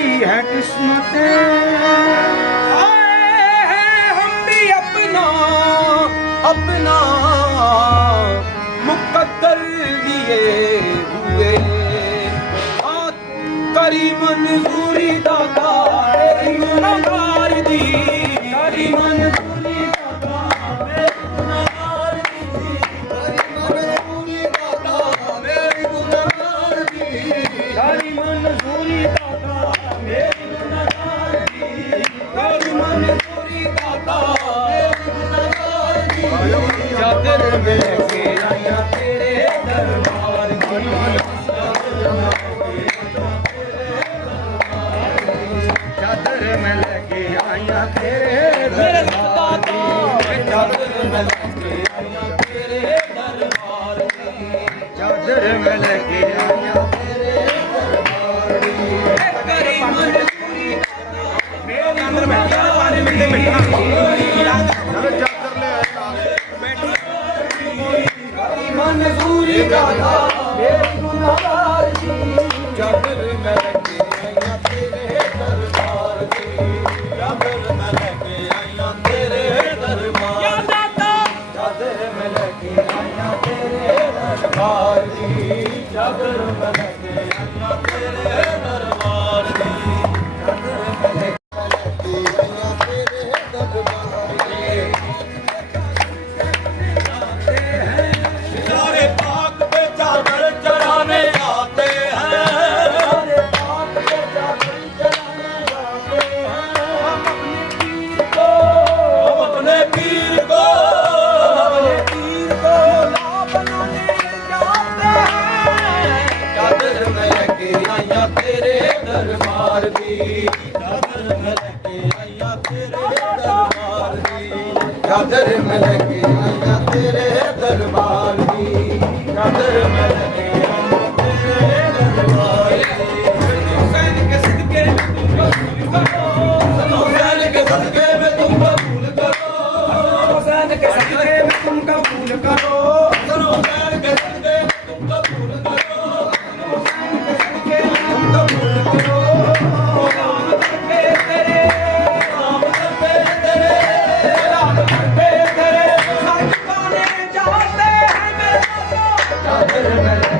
किस्मत आए हैं हम भी अपना अपना ਨਗਰ ਮੈਂ ਕੇ ਆਇਆ ਤੇਰੇ ਦਰਬਾਰ ਕੀ ਚਾਦਰ ਮੈਂ ਲੈ ਕੇ ਆਇਆ ਤੇਰੇ ਦਰਬਾਰ ਕੀ ਚਾਦਰ ਮੈਂ ਲੈ ਕੇ ਆਇਆ ਤੇਰੇ ਦਰਬਾਰ ਕੀ ਚਾਦਰ ਮੈਂ ਲੈ ਕੇ ਆਇਆ ਤੇਰੇ ਦਰਬਾਰ ਕੀ ਕਰੀ ਮਨਜ਼ੂਰੀ ਮੇਰੇ ਅੰਦਰ ਮੈਂ 5 ਮਿੰਟ ਮਿੰਟ ਨਾ ਮੇਰੀ ਰਾਧਾ ਮੇਰੀ ਗੁਨਾਹਗਾਰ ਜੀ ਜਗਰ ਮੈਂ ਕੇ ਆਇਆ ਤੇਰੇ ਦਰਬਾਰ ਤੇ ਜਗਰ ਮੈਂ ਕੇ ਆਇਆ ਤੇਰੇ ਦਰਬਾਰ ਜਗਰ ਮੈਂ ਕੇ ਆਇਆ ਤੇਰੇ ਦਰਬਾਰ ਜੀ ਜਗਰ ਮੈਂ ਕੇ ਆਇਆ ਤੇਰੇ ਦਰਬਾਰ ਚਾਦਰ ਮੈਂ ਲੈ ਕੇ ਆਇਆ ਤੇਰੇ ਦਰਬਾਰ ਦੀ। ਚਾਦਰ ਮੈਂ ਲੈ ਕੇ ਆਇਆ ਤੇਰੇ ਦਰਬਾਰ ਦੀ। ਚਾਦਰ ਮੈਂ ਲੈ ਕੇ ਆਇਆ ਤੇਰੇ ਦਰਬਾਰ ਦੀ। ਹੁਸੈਨ ਕੇ ਸਦਕੇ ਮੈਂ ਤੂੰ ਕਬੂਲ ਕਰੋ। ਹੁਸੈਨ ਕੇ ਸਦਕੇ ਮੈਂ ਤੂੰ ਕਬੂਲ ਕਰੋ। ਹੁਸੈਨ ਕੇ ਸਦਕੇ ਮੈਂ ਤੂੰ ਕਬੂਲ ਕਰੋ। 何?